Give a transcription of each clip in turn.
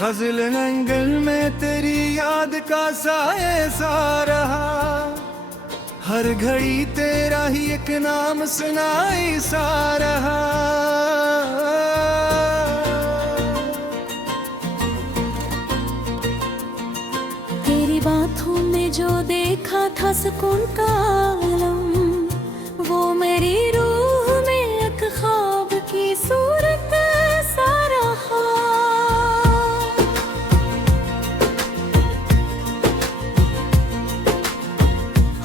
गज़ल नंगल में तेरी याद का साए सा रहा, हर घड़ी तेरा ही एक नाम सुनाई सा रहा। तेरी बातों में जो देखा था सुकून का आलम, वो मेरी रूह में एक ख्वाब की सूरत सा रहा।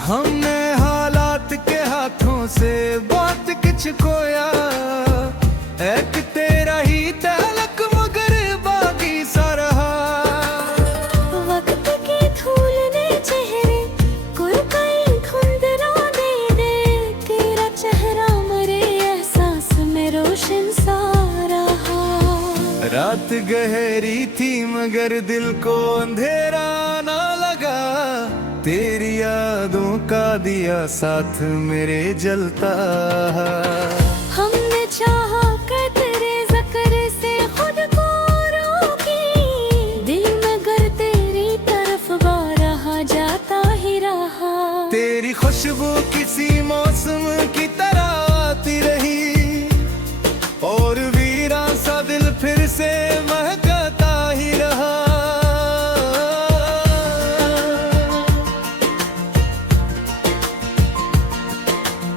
हमने हालात के हाथों से बहुत कुछ खोया, एक तेरा ही तलक मगर बागी सा रहा। वक्त की धूल ने चेहरे कुरकई धुंधला दे दे, तेरा चेहरा मेरे एहसास में रोशन सा रहा। रात गहरी थी मगर दिल को अंधेरा ना लगा, तेरी यादों का दिया साथ मेरे जलता। हमने चाहा कि तेरे ज़िक्र से खुद को रोकी, दिल में गर तेरी तरफ बारहा जाता ही रहा। तेरी खुशबू किसी मौसम की तरह आती रही, और वीरां सा दिल फिर से महकता ही रहा।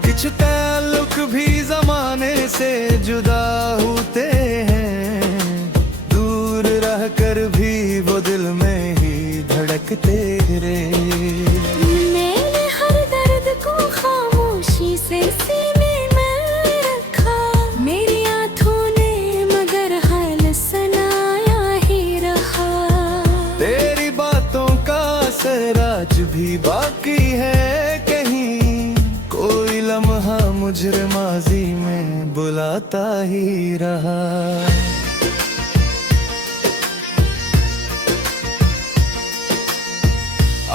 कुछ ताल्लुक भी जमाने से जुदा होते हैं, दूर रह कर भी वो दिल में ही धड़कते रहे। मैंने हर दर्द को खामोशी से सीने में रखा, मेरी आँखों ने मगर हाल सुनाया ही रहा। तेरी बातों का असर आज भी बाकी है कहीं, कोई लम्हा मुझे माजी में बुलाता ही रहा।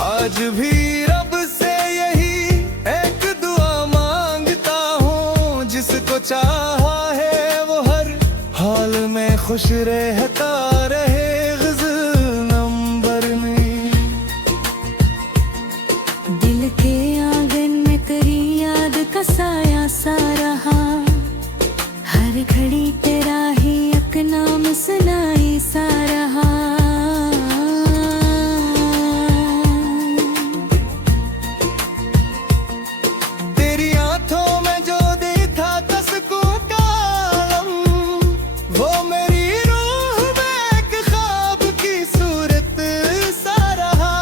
आज भी रब से यही एक दुआ मांगता हूँ, जिसको चाहा है वो हर हाल में खुश रहता रहे। ग़ज़ल नंबर में दिल के आंगन में तेरी याद का साया सा रहा, हर घड़ी तेरा ही एक नाम सुनाई सा रहा। तेरी आँखों में जो देखा था सुकून का आलम, वो मेरी रूह में एक ख्वाब की सूरत सा रहा।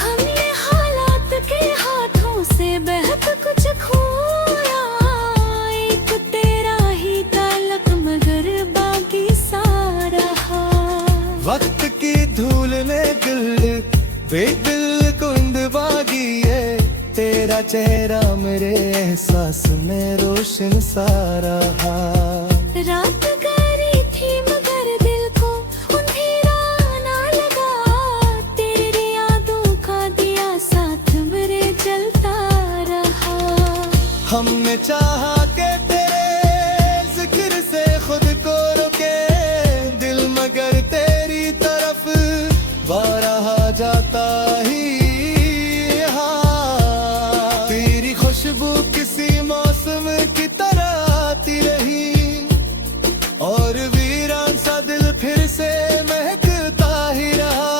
हमने हालात के हाथों से बहुत कुछ खोया, एक तेरा ही ताल्लुक मगर बाकी सा रहा। वक्त की धूल ने दिल बेदिल कुंद बागी है, तेरा चेहरा मेरे एहसास में रोशन सा रहा। रात गहरी थी मगर दिल को अंधेरा ना लगा, तेरी यादों का दिया साथ मेरे जलता रहा। हमने चाहा कि तेरे जिक्र से खुद को रोके, दिल मगर तेरी तरफ बारहा जाता ही। हाँ, तेरी खुशबू किसी मौसम की तरह आती रही, और वीरान सा दिल फिर से महकता ही रहा।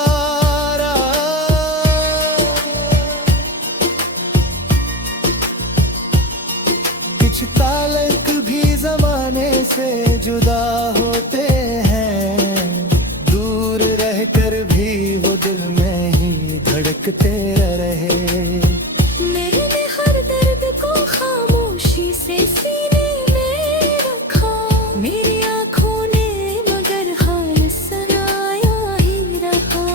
कुछ ताल्लुक भी जमाने से जुदा होते हैं, दूर रह कर भी वो दिल में ही धड़कते रहे। मैंने हर दर्द को खामोशी से सीने में रखा, मेरी आँखों ने मगर हाल सुनाया ही रहा।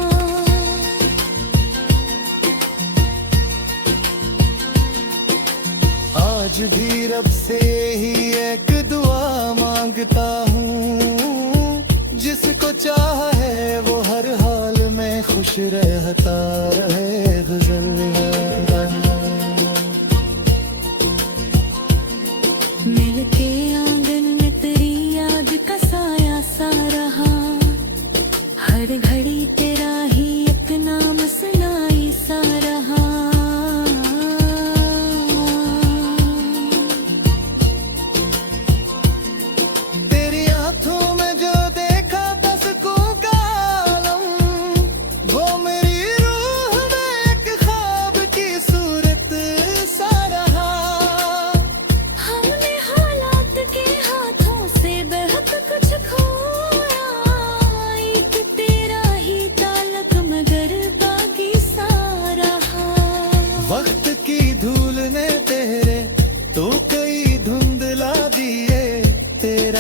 आज भी रब से ही एक दुआ मांगता हूँ, जिसको चाहा है वो हर हाल में खुश रहता रहे। ग़ज़ल मिल के आंगन में तेरी याद का साया सा रहा,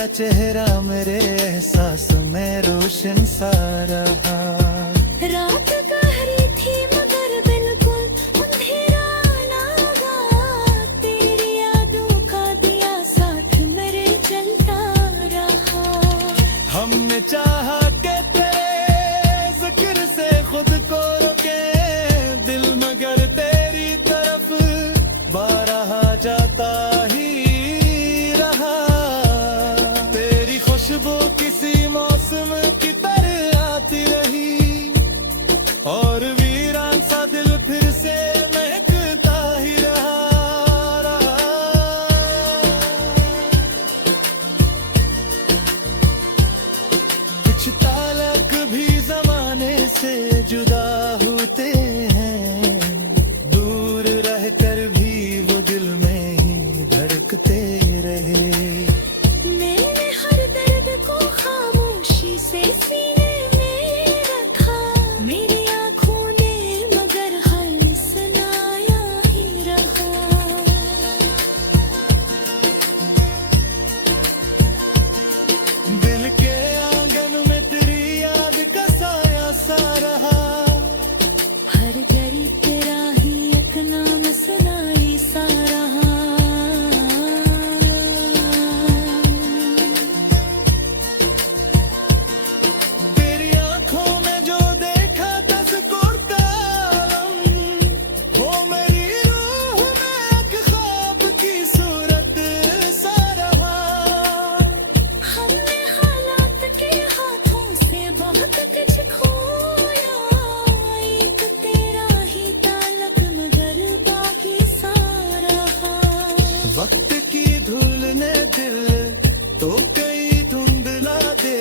चेहरा मेरे एहसास में रोशन सा रहा। रात गहरी थी मगर बिल्कुल अंधेरा ना लगा, तेरी यादों का दिया साथ मेरे जलता रहा। हमने चाहा के तेरे जिक्र से खुद को रोके, दिल मगर तेरी तरफ बारहा जाता ही रहा। तेरी खुशबू किसी मौसम की तरह आती रही, और वीरान सा दिल फिर से महकता ही रहा। कुछ ताल्लुक भी जमाने से जुदा होते हैं, दूर रहकर भी वो दिल में ही धड़कते रहे। मैंने हर दर्द को खामोशी से सीने में रखा, मेरी आँखों ने मगर हल सुनाया ही रहा। दिल के आंगन में तेरी याद का साया सा रहा, हर घड़ी तेरा ही एक नाम सुनाई सा रहा। तेरी आंखों में जो देखा तस्वीर का आलम, वो मेरी रूह में एक ख्वाब की सूरत सा रहा। हमने हालात के हाथों से बहुत कुछ खोया, एक तेरा ही ताल्लुक मगर बाकी सा रहा। वक्त की धूल ने दिल तो कई धुंधला दे,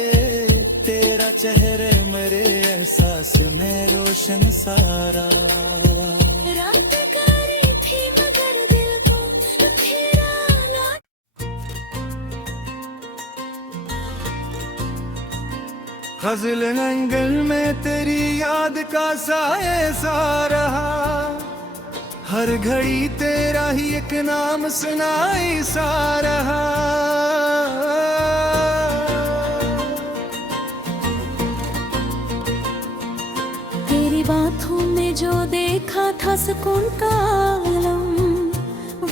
तेरा चेहरे मेरे एहसास में रोशन सारा। रात गहरी थी मगर दिल को अंधेरा ना। गजल नंगल में तेरी याद का साए सा रहा, हर घड़ी तेरा ही एक नाम सुनाई सा रहा। तेरी बातों में जो देखा था सुकून का आलम,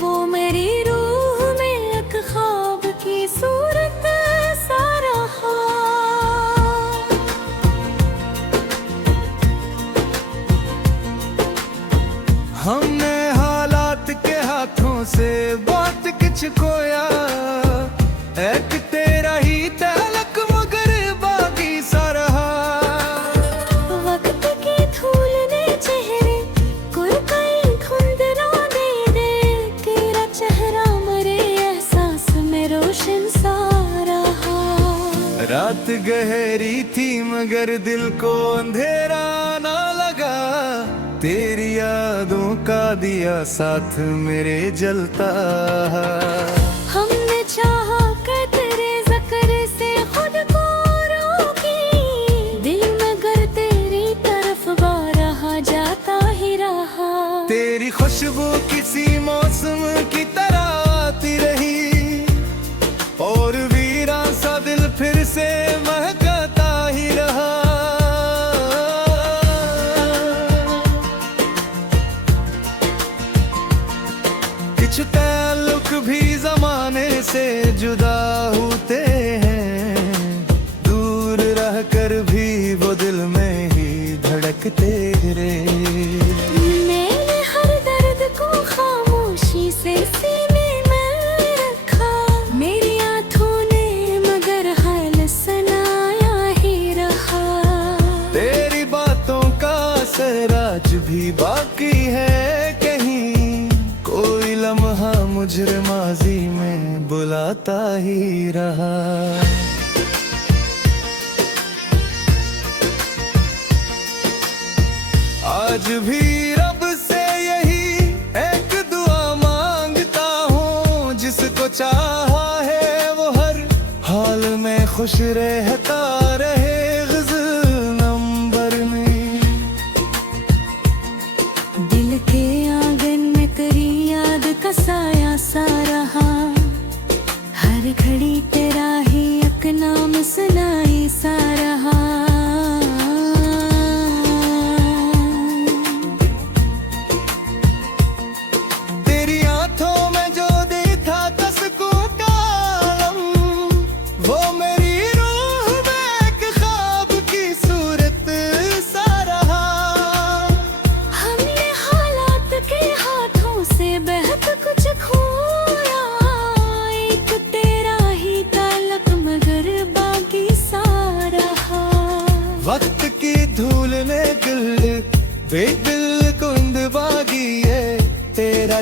वो मेरी रूह में एक ख्वाब की सूरत सा रहा। हमने हालात के हाथों से बहुत कुछ खोया, एक तेरा ही ताल्लुक मगर बाकी सा रहा। वक्त की धूल ने चेहरे को कई धुंधला दे, तेरा चेहरा मेरे एहसास में रोशन सा रहा। रात गहरी थी मगर दिल को अंधेरा ना लगा, तेरी यादों का दिया साथ मेरे जलता। हमने चाहा कि तेरे जिक्र से खुद को रोकी, दिल मगर तेरी तरफ बारहा जाता ही रहा। तेरी खुशबू किसी मौसम की तरह आती रही, और वीरान सा दिल फिर से महकता ही रहा। कुछ ताल्लुक भी जमाने से जुदा होते हैं, दूर रहकर भी वो दिल में ही धड़कते रहे। मैंने हर दर्द को खामोशी से सीने में रखा, मेरी आँखों ने मगर हाल सुनाया ही रहा। तेरी बातों का असर आज भी बाकी है कहीं, कोई लम्हा मुझे माजी में बुलाता ही रहा। आज भी रब से यही एक दुआ मांगता हूँ, जिसको चाहा है वो हर हाल में खुश रहता रहे। ग़ज़ल नंबर में दिल के आंगन में तेरी याद का साया सा रहा, हर घड़ी तेरा ही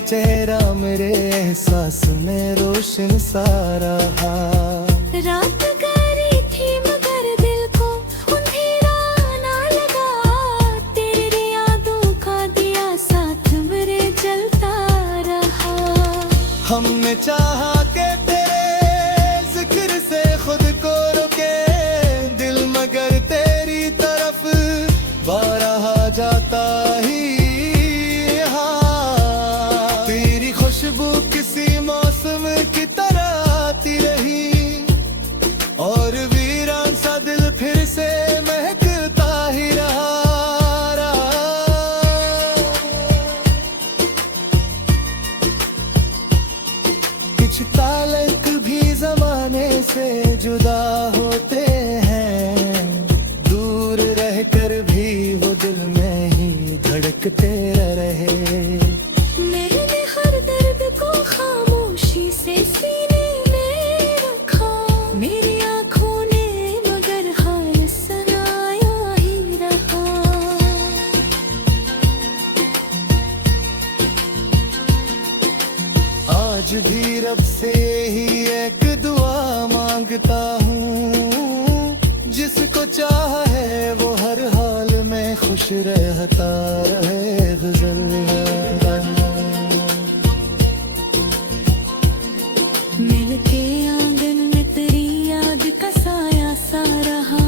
चेहरा मेरे एहसास में रोशन सा रहा। रात गहरी थी मगर दिल को अंधेरा ना लगा, तेरी यादों का दिया साथ मेरे जलता रहा। हमने चाहा के तेरे जिक्र से खुद को रोके, दिल मगर तेरी तरफ बारहा जाता ही। हाँ, तेरी खुशबू किसी मौसम की तरह आती रही, और वीरान सा दिल फिर से महकता ही रहा। कुछ ताल्लुक भी जमाने से जुदा होते हैं, दूर रहकर भी वो दिल में ही धड़कते रहे। मैंने हर दर्द को खामोशी से सीने में रखा, मेरी आँखों ने मगर हाल सुनाया ही रहा। आज भी रब से ही एक दुआ मांगता हूँ, जिसको चाह है वो हर हाल में खुश रहता रहे। गुजर मिल के आंगन में तेरी याद का साया सा रहा,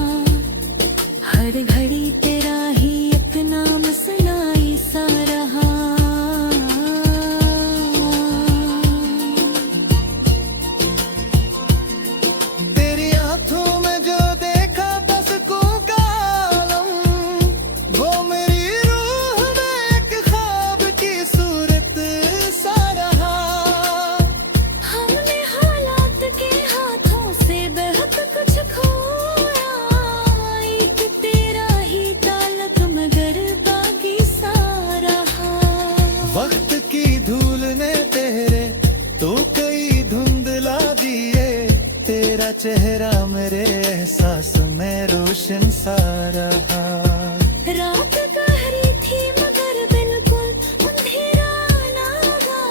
हर घड़ी तेरा ही एक नाम सुनाई सा रहा। तेरी आंखों में जो देखा बस को का आलम, वो मेरी रूह में एक ख्वाब की सूरत सा रहा। हमने हालात के हाथों से बहुत कुछ खोया, एक तेरा ही ताल्लुक मगर बागी सा रहा। वक्त की धूल ने तेरे तो कई धुंधला दिए, तेरा चेहरा मेरे एहसास में रोशन सा रहा। रात गहरी थी मगर बिल्कुल अंधेरा ना लगा,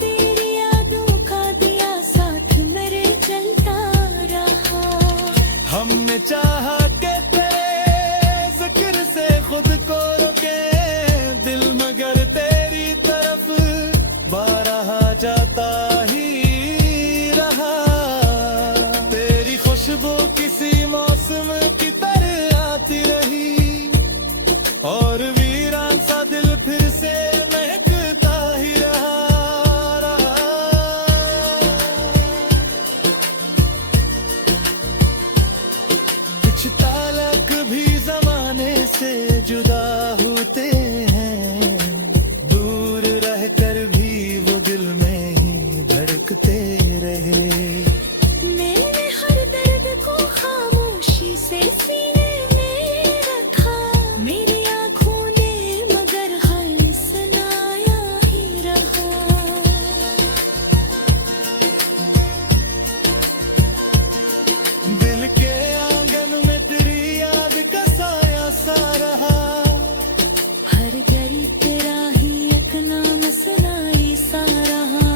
तेरी यादों का दिया साथ मेरे जलता रहा। हमने चाहा के तेरे जिक्र से खुद को रोके, दिल मगर तेरी तरफ बारहा जाता ही रहा। तेरी खुशबू किसी मौसम की तरह आती रही, और वीरान सा दिल फिर से महकता ही रहा। कुछ ताल्लुक भी जमाने से जुदा होते हैं, दूर रहकर भी वो दिल में ही धड़कते रहे। मैंने हर दर्द को खामोशी से सीने में रखा, मेरी आँखों ने मगर हाल सुनाया ही रहा। दिल के आंगन में तेरी याद का साया सा रहा, हर घड़ी तेरा ही एक नाम सुनाई सा रहा।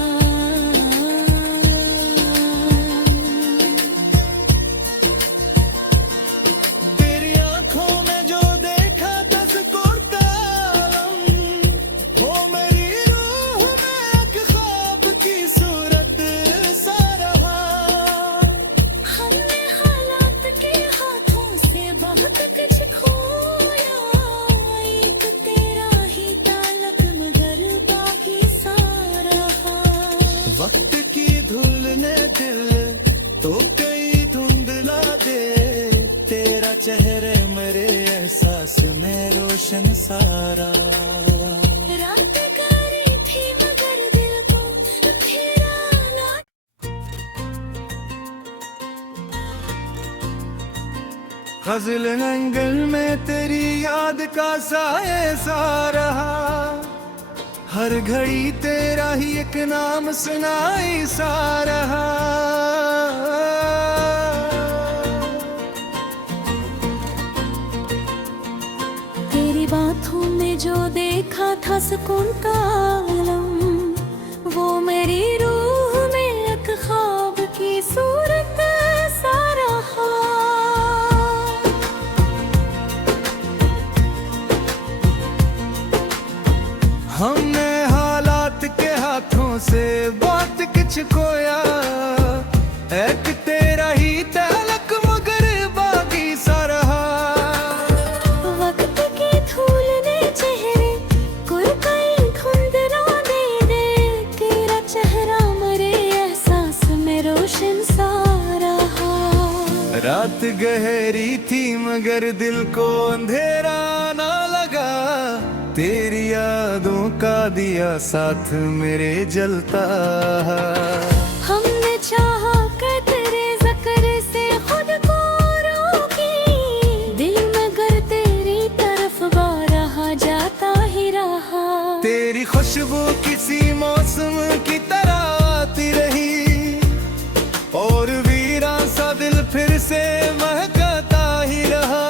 तेरी आंखों में जो देखा तस्कुर का आलम, वो मेरी रूह में एक ख्वाब की सूरत सा रहा। हमने हालात के हाथों से बहुत कुछ खोया, एक तेरा ही ताल्लुक मगर बाकी सा रहा। वक्त की धूल ने दिल तो कई धुंधला दे, तेरा चेहरे मेरे एहसास में रोशन सारा। रात गहरी थी मगर दिल को अंधेरा ना। गजल नंगल में तेरी याद का साए सा रहा, हर घड़ी तेरा ही एक नाम सुनाई सा रहा। तेरी बातों में जो देखा था सुकून का आलम, रात गहरी थी मगर दिल को अंधेरा ना लगा, तेरी यादों का दिया साथ मेरे जलता। हमने चाहा कि तेरे ज़िक्र से खुद को रोकी, दिल मगर तेरी तरफ बारहा जाता ही रहा। तेरी खुशबू किसी मौसम की तरह आती रही, और वीरान सा दिल फिर से महकता ही रहा।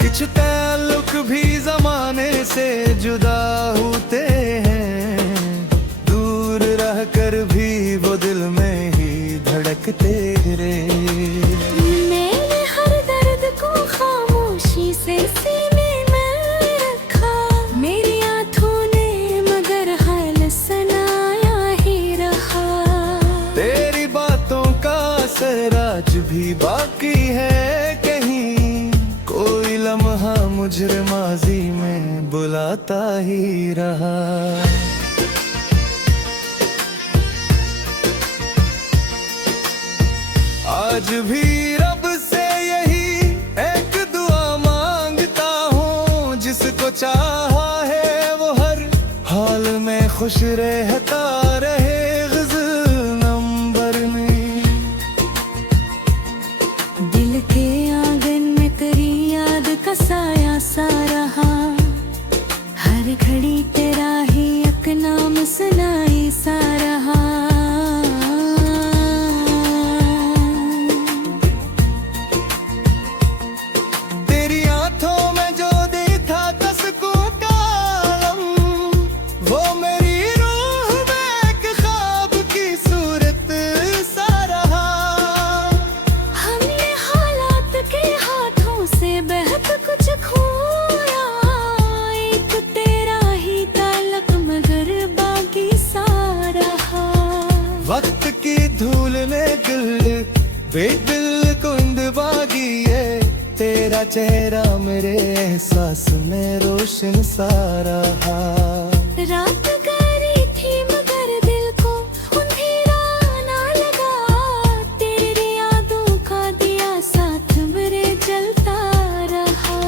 कुछ ताल्लुक भी जमाने से जुदा होते हैं, दूर रह कर भी वो दिल में ही धड़कते रहे। मैंने हर दर्द को खामोशी से सीने में रखा, मेरी आँखों ने मगर हाल सुनाया ही रहा। तेरी बातों का असर आज भी बाकी है कहीं, कोई लम्हा मुझे माजी में बुलाता ही रहा। आज भी रब से यही एक दुआ मांगता हूँ, जिसको चाहा है वो हर हाल में खुश रहता रहे ग़ज़ल नंबर में। दिल के आंगन में तेरी याद का साया सा रहा, हर घड़ी तेरा ही एक नाम सुनाई सा रहा। तेरी आंखों में जो देखा कसको कालम, वो मेरी रूह में एक ख्वाब की सूरत सा रहा। हमने हालात के हाथों से बेहद कुछ खोया, एक तेरा ही ताल्लुक मगर बाकी सा रहा। वक्त की धूल ने दिल बेदिल कुंद बागी है, तेरा चेहरा मेरे एहसास में रोशन सा रहा। रात गहरी थी मगर दिल को अंधेरा ना लगा, तेरी यादों का दिया साथ मेरे जलता रहा।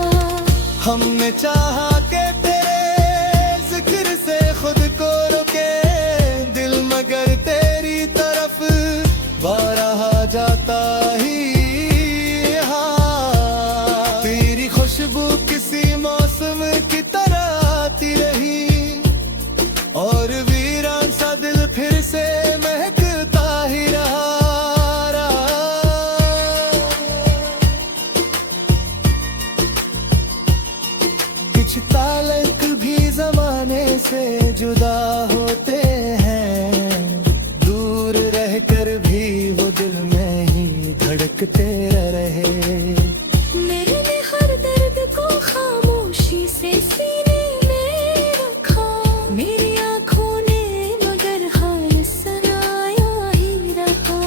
हमने चाहा कि तेरे जिक्र से खुद को रोके, दिल मगर तेरी तरफ बारहा जाता ही। हाँ, तेरी खुशबू किसी मौसम की तरह आती रही, और वीरान सा दिल फिर से महकता ही रहा। कुछ ताल्लुक भी जमाने से जुदा होते हैं, दूर रह कर भी वो दिल में ही धड़कते रहे। मैंने हर दर्द को खामोशी से सीने में रखा, मेरी आँखों ने मगर हाल सुनाया ही रहा।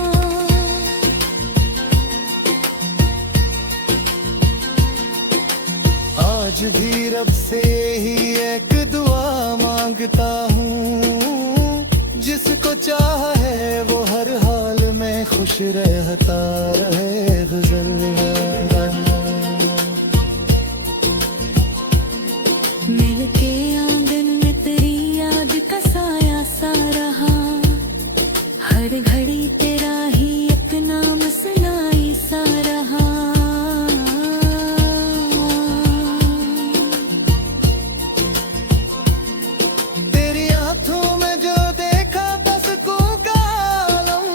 आज भी रब से ही एक दुआ मांगता हूँ, जिसको चाहा है वो हर हाल में खुश रहता रहे ग़ज़ल। मिल के आंगन में तेरी याद का साया सा रहा, हर घड़ी तेरा ही एक नाम सुनाई सा रहा। तेरी आंखों में जो देखा कसको कालम,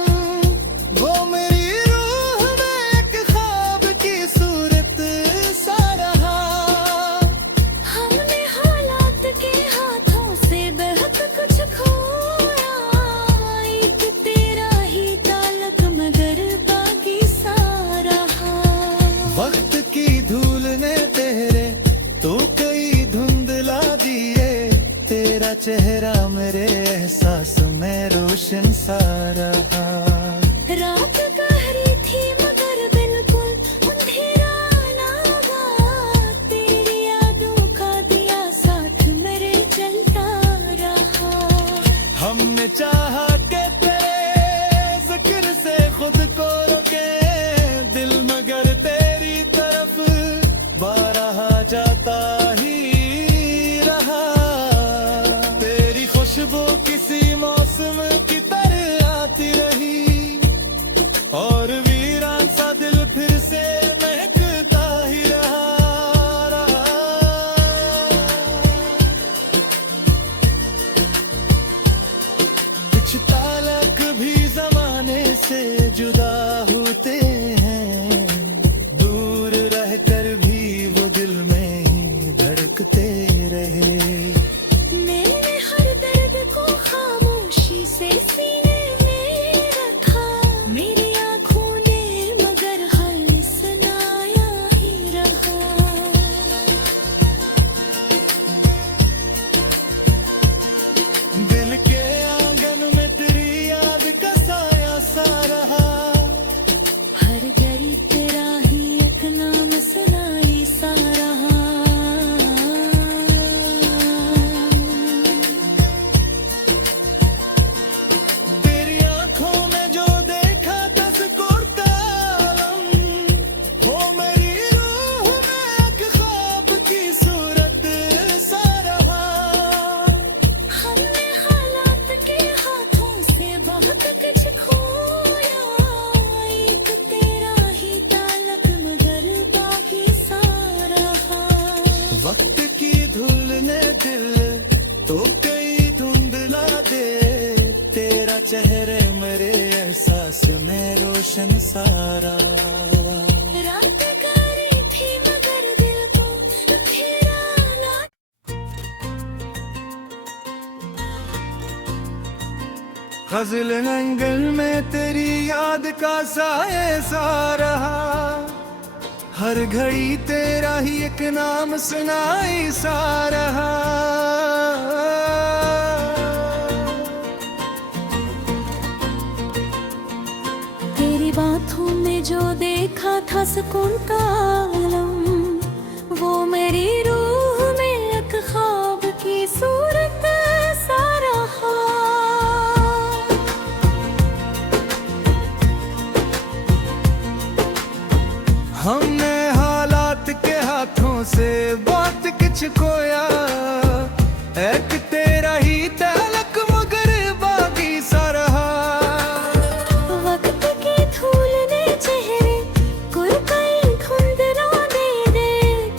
वो मेरी रूह में एक ख्वाब की सूरत सा रहा। हमने हालात के हाथों से बेहद कुछ खोया, एक तेरा ही ताल्लुक मगर बाकी सा रहा। वक्त की धूल ने तेरे तो कई धुंधला दिए, तेरा चेहरा मेरे एहसास में रोशन सा रहा। रात गहरी थी मगर बिल्कुल अंधेरा ना लगा, तेरी यादों का दिया साथ मेरे जलता रहा। रोशन सारा। रात करी थी मगर दिल को अंधेरा ना। गजल नंगल में तेरी याद का साए सा रहा, हर घड़ी तेरा ही एक नाम सुनाई सा रहा। तेरी बातों में जो देखा था सुकून का आलम, वो मेरी रूह में एक ख्वाब की सूरत सा रहा। हमने हालात के हाथों से बहुत कुछ खोया, एक तेरा ही तलक मगर बाकी सा रहा। वक्त की धूल ने चेहरे को कई धुंधला दे दे,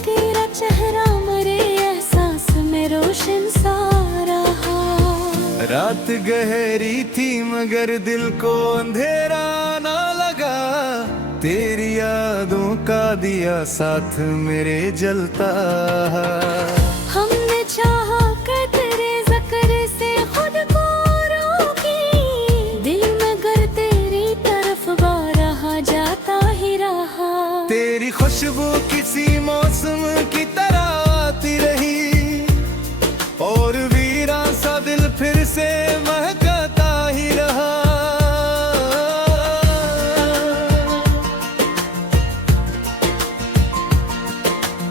तेरा चेहरा मरे एहसास में रोशन सा रहा। रात गहरी थी मगर दिल को अंधेरा ना लगा, तेरी यादों का दिया साथ मेरे जलता। हमने चाहा कि तेरे ज़िक्र से खुद को रोकी, दिल मगर तेरी तरफ बारहा जाता ही रहा। तेरी खुशबू किसी मौसम की तरह आती रही, और वीरां सा दिल फिर से महकता ही रहा।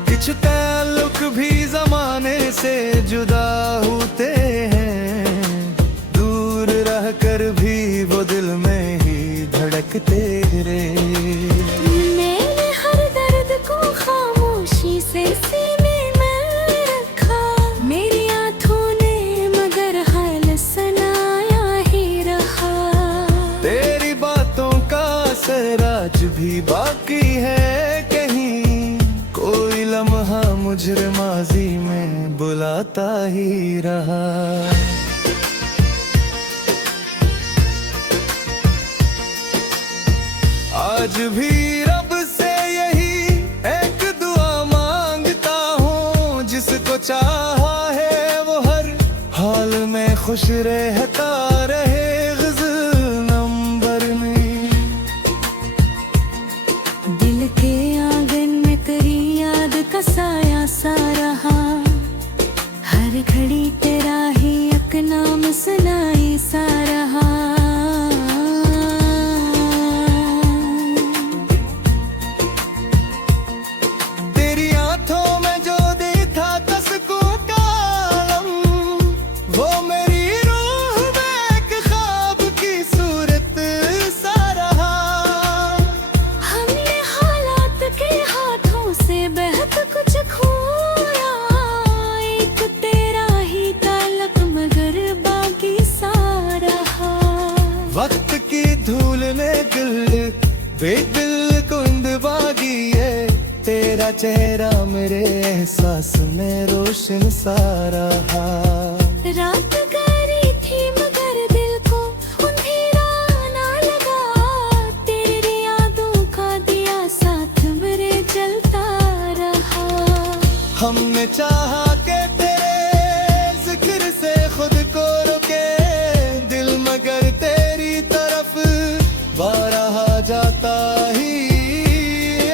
कुछ ताल्लुक भी जमाने से जुदा होते हैं, दूर रह कर भी वो दिल में ही धड़कते रहे। मैंने हर दर्द को खामोशी से सीने में रखा, मेरी आँखों ने मगर हाल सुनाया ही रहा। तेरी बातों का असर आज भी बाकी है कहीं, कोई लम्हा मुझे माजी में बुलाता ही रहा। आज भी रब से यही एक दुआ मांगता हूँ, जिसको चाहा है वो हर हाल में खुश रहता रहे। ग़ज़ल नंबर में दिल के आंगन में तेरी याद का साया सा रहा, हर घड़ी तेरा ही एक नाम सुनाई सा रहा। तेरी आंखों में जो देखा था सुकून का आलम, वो मेरी रूह में एक ख्वाब की सूरत सा रहा। हमने हालात के हाथों से बहुत कुछ खोया, एक तेरा ही ताल्लुक मगर बाकी सा रहा। वक्त की धूल ने दिल बेदिल कुंद बागी है, तेरा चेहरा मेरे एहसास में रोशन सा रहा। रात गहरी थी मगर दिल को अंधेरा ना लगा, तेरी यादों का दिया साथ मेरे जलता रहा। हमने चाहा कि तेरे जिक्र से खुद को रोके, दिल मगर तेरी तरफ बारहा जाता ही।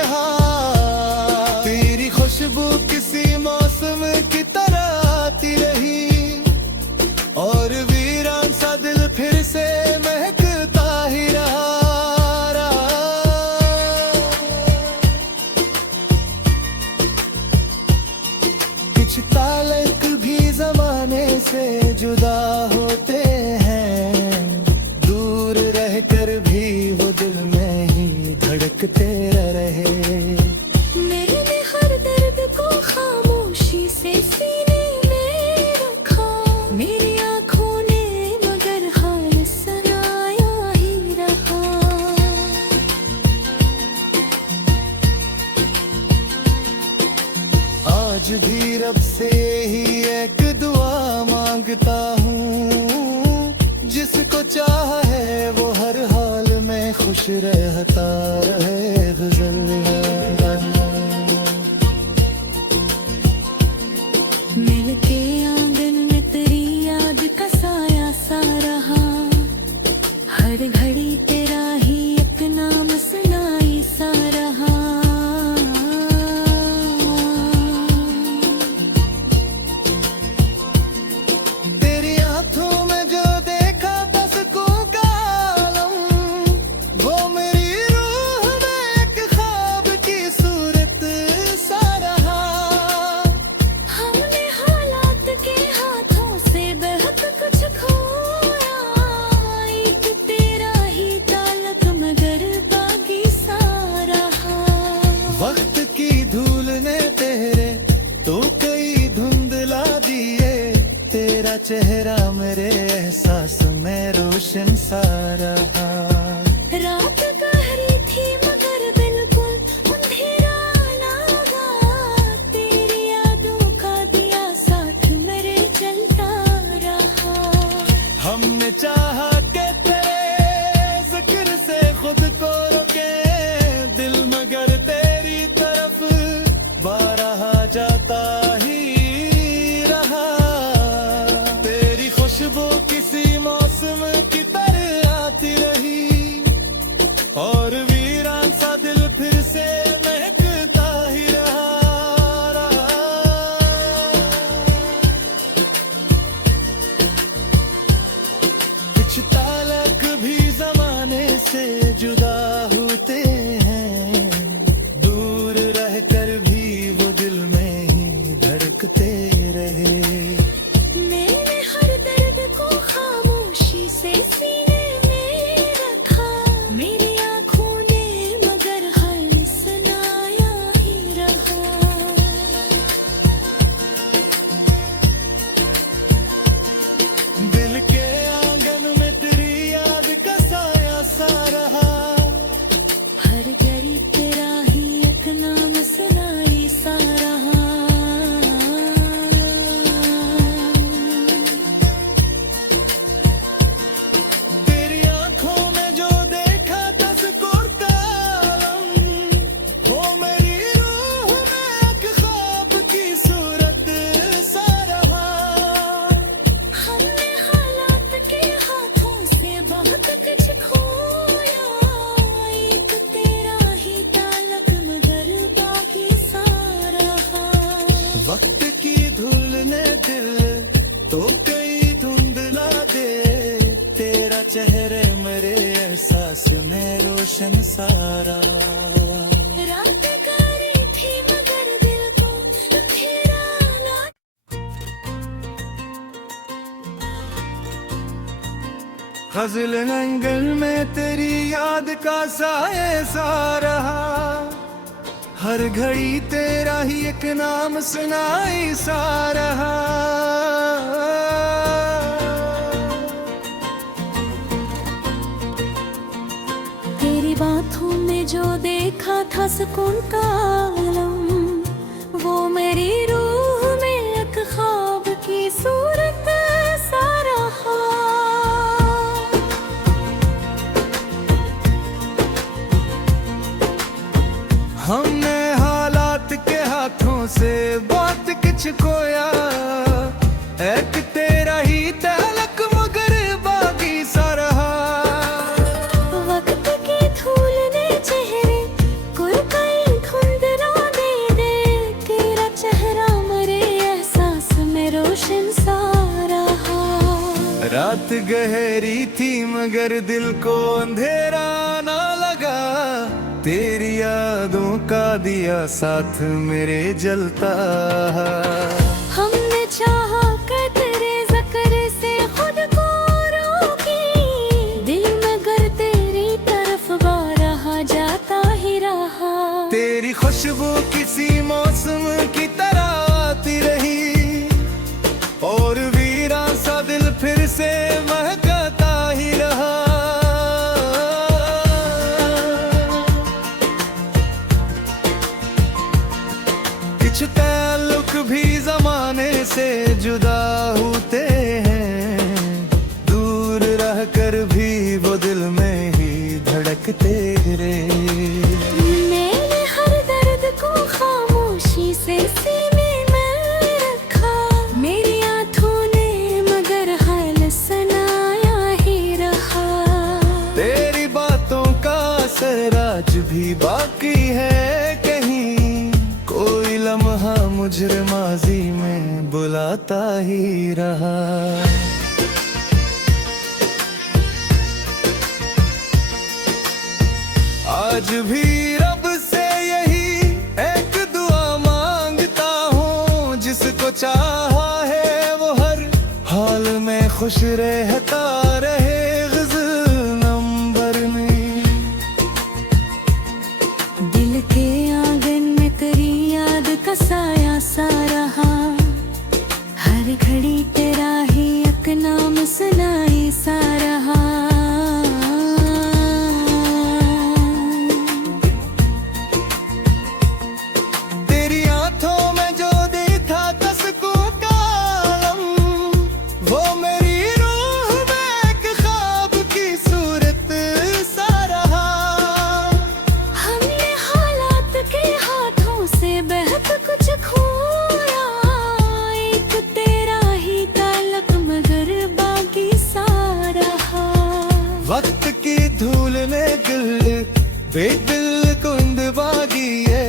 हाँ, तेरी खुशबू किसी मौसम की तरह आती रही, और वीरान सा दिल फिर से महकता ही रहा। कुछ ताल्लुक भी जमाने से जुदा होते हैं, दूर रह कर भी वो दिल में ही धड़कते रहे। मैंने हर दर्द को खामोशी से सीने में रखा, मेरी आँखों ने मगर हाल सुनाया ही रहा। आज भी रब से ही एक दुआ मांगता हूँ, जिसको चाहा है वो हर हाल में खुश रहता रहे गजल। मिलके आंगन में तेरी याद का साया सा रहा, हर घड़ी तेरा ही एक नाम सुनाई सा रहा। तेरी आंखों में जो देखा था सुकून का आलम, वो मेरी रूह में एक ख्वाब की सूरत सा रहा। हमने हालात के हाथों से बहुत कुछ खोया, एक तेरा ही ताल्लुक मगर बागी सा रहा। वक्त की धूल ने तेरे तो कई धुंधला दिए, तेरा चेहरा मेरे एहसास में रोशन सा रहा। रात गहरी थी मगर बिल्कुल अंधेरा लगा, तेरी यादों का दिया साथ मेरे चलता रहा। हमने चाहा के तेरे जिक्र से खुद को रोके, दिल मगर तेरी तरफ बारहा जाता ही रहा। तेरी खुशबू किसी मौसम की तरह आती रही, और वीरान सा दिल फिर से महकता ही रहा। कुछ ताल्लुक भी जमाने से जुदा होते हैं, दूर रहकर भी वो दिल में ही धड़कते रहे। मैंने हर दर्द को खामोशी से सीने में रखा, मेरी आँखों ने मगर हर सुनाया ही रहा। दिल के आंगन में तेरी याद का साया सा रहा, हर घड़ी तेरा ही एक नाम सुनाई सा रहा। तेरी आंखों में जो देखा था सुकून का आलम, वो मेरी रूह में एक ख्वाब की सूरत सा रहा। हमने हालात के हाथों से बहुत कुछ खोया, एक तेरा ही ताल्लुक मगर बाकी सा रहा। वक्त की धूल ने दिल तो कई धुंधला दे, तेरा चेहरे मेरे एहसास में रोशन सारा। रात गहरी थी मगर दिल को अंधेरा ना। गजल नंगल में तेरी याद का साए सा रहा, हर घड़ी तेरा ही एक नाम सुनाई सा रहा। तेरी बातों में जो देखा था सुकून का आलम, वो मेरी रूह में एक ख्वाब की सूरत सा रहा। हमने हालात के हाथों से बहुत कुछ खोया, एक तेरा ही ताल्लुक मगर बागी सा रहा। वक्त की धूल ने चेहरे को कई धुंधला दे, तेरा चेहरा मेरे एहसास में रोशन सा रहा। रात गहरी थी मगर दिल को अंधेरा ना लगा, तेरी यादों का दिया साथ मेरे जलता। हमने चाहा कि तेरे ज़िक्र से खुद को रोके, दिल मगर तेरी तरफ बारहा जाता ही रहा। तेरी खुशबू किसी मौसम की तरह आती रही, और वीरान सा दिल फिर से महकता ही रहा। कुछ ताल्लुक भी जमाने से जुदा होते हैं, दूर रहकर भी वो दिल में ही धड़कते गाता ही रहा। आज भी रब से यही एक दुआ मांगता हूँ, जिसको चाहा है वो हर हाल में खुश रहता रहे। ग़ज़ल नंबर में दिल के आंगन में तेरी याद का साया सा रहा, हर घड़ी तेरा ही एक नाम सुनाई सा रहा। तेरी आंखों में जो देखा तस्कून का आलम, वो मेरी रूह में एक ख्वाब की सूरत सा रहा। हमने हालात के हाथों से बहक कुछ खोया, एक तेरा ही ताल्लुक मगर बाकी सा रहा। वक्त की धूल ने दिल बेदिल कुंद बागी है,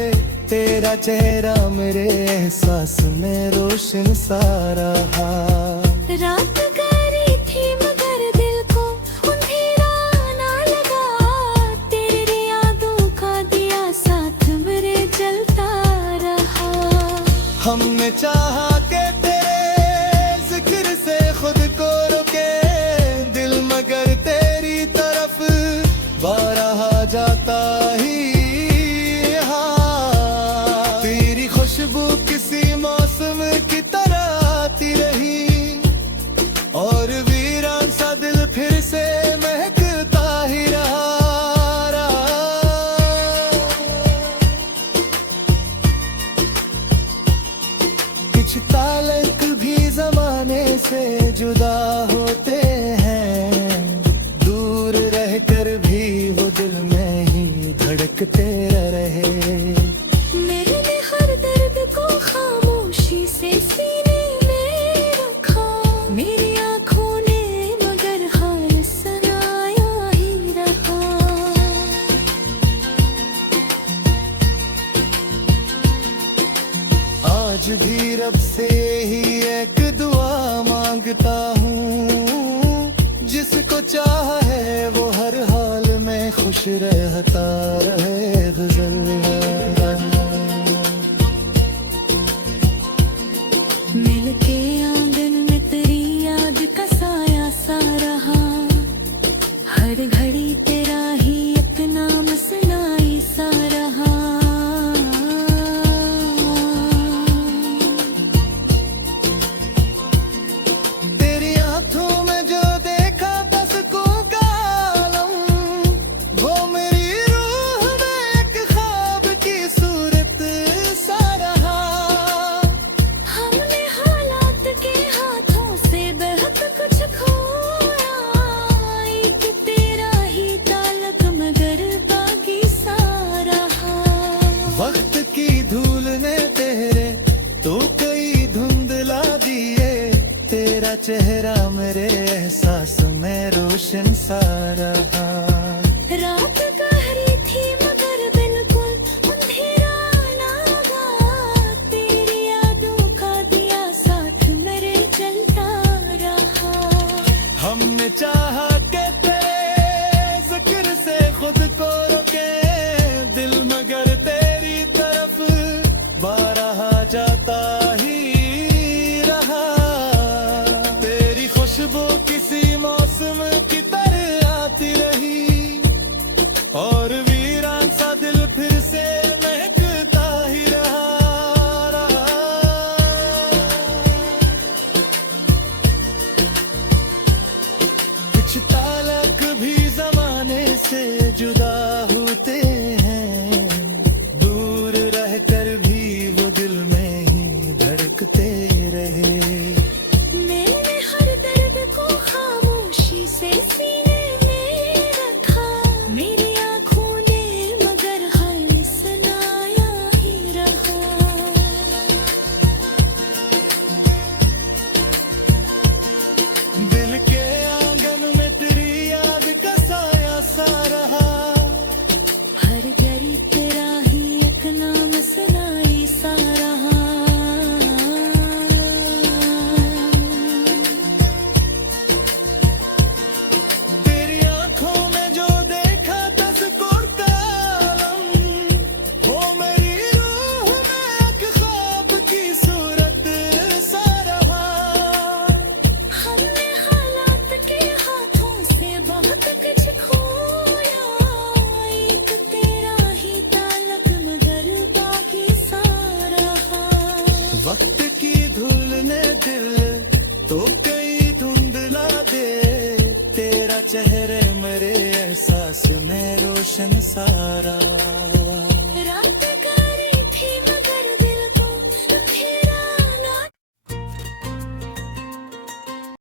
तेरा चेहरा मेरे एहसास में रोशन सा रहा। रात गहरी थी मगर दिल को अंधेरा ना लगा, तेरी यादों का दिया साथ मेरे जलता रहा। हमने चाहा के तेरे जिक्र से खुद को रोके दिल, मगर तेरी तरफ बारहा जाता ही। हाँ, तेरी खुशबू किसी मौसम की तरह आती रही, और वीरान सा दिल फिर से महकता ही रहा। कुछ ताल्लुक भी जमाने से जुदा होते हैं, दूर रहकर भी वो दिल में ही धड़कते रहे। मैंने हर दर्द को खामोशी से सीने में रखा, मेरी आँखों ने मगर हाल सुनाया ही रहा। आज भी रब से ही एक दुआ मांगता हूँ, जिसको चाह है वो हर हाल में खुश रहता रहे। ग़ज़ल मिल के आंगन में तेरी याद का साया सा रहा, हर घड़ी तेरा ही एक नाम सुनाई सा रहा। तेरी आंखों में जो देखा तस्कून का आलम, वो मेरी रूह में एक ख्वाब की सूरत सा रहा। हमने हालात के हाथों से बहक कुछ खोया, एक तेरा ही ताल्लुक मगर बाकी सा रहा। वक्त की धूल ने तेरे तो कई धुंधला दिए, तेरा चेहरा मेरे एहसास में रोशन सा रहा। रात गहरी थी मगर बिल्कुल अंधेरा ना लगा, तेरी यादों का दिया साथ मेरे जलता रहा। हमने चाहा के तेरे जिक्र से खुद को रोके दिल, मगर तेरी तरफ बारहा जाता ही रहा। तेरी खुशबू किसी मौसम की तरह आती रही, और वीरान सा दिल फिर से महकता ही रहा। कुछ ताल्लुक भी जमाने से जुदा होते हैं, दूर रहकर भी वो दिल में ही धड़कते रहे। मैंने हर दर्द को खामोशी से सीने में रखा, मेरी आँखों ने मगर हाल सुनाया ही रहा। दिल के आंगन में तेरी चेहरे मेरे एहसास में रोशन सारा